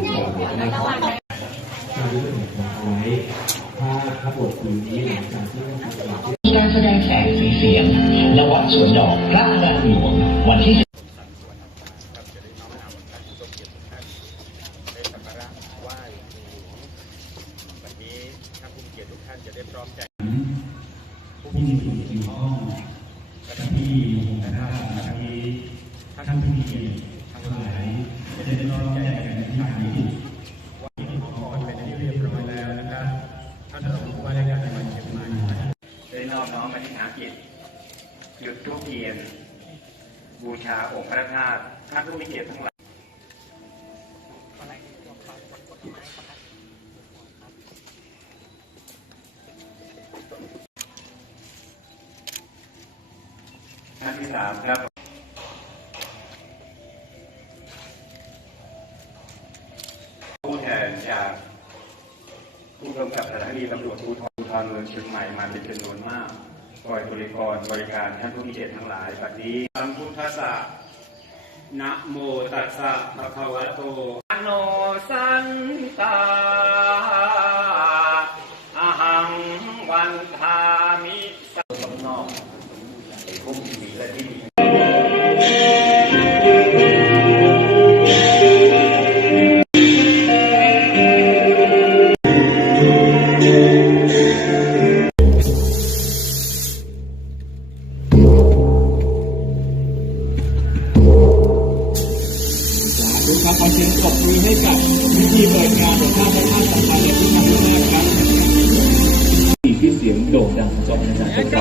ติดต่อนะครับการมีการแสดงแสงสีเสียงและวัดสวนดอกพระอารามหลวงวันที่ที่ท่านผู้มีเกียรติทั้งหลายได้รอบ ใจกันที่ทางนี้เป็นที่เรียบร้อยแล้วนะครับท่านรองผู้ว่าราชการจังหวัดเชียงใหม่ได้นอบน้อมอธิษฐานจิตหยุดทุกเทียน บูชาองค์พระธาตุท่านผู้มีเกียรติทั้งหลายท่านที่สามครับ ผู้กำกับสถานีตำรวจภูธรภูธรเมืองเชียงใหม่มาเป็นจำนวนมากคอยบริกรบริการท่านผู้มีเกียรติทั้งหลายบัดนี้สัมพุทธัสสะนะโมตัสสะภะคะวะโตโนสันตาอหังวันทามิสัมนอกไอ้พวกที่มีและที่มี ทุกครับขอเสียงปรบมือให้กับพิธีเปิดงานของข้าพเจ้านสำคัญในที่ทำให้แรกครับที่เสียงโด่งดังจนนานไกล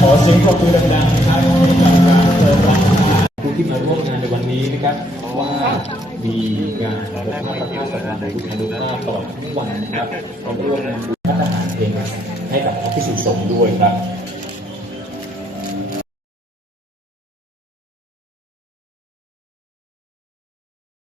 ขอเสียงปรบมือดังๆนะครับให้กับการเปิดร้านผู้ที่มาร่วมงานในวันนี้นะครับว่ามีงานระบบพระธาตุสวรรค์ในพุทธนุภาพตลอดทั้งวันนะครับมาร่วมงานบุญพระทหารเพลงให้กับพระภิกษุสงฆ์ด้วยครับ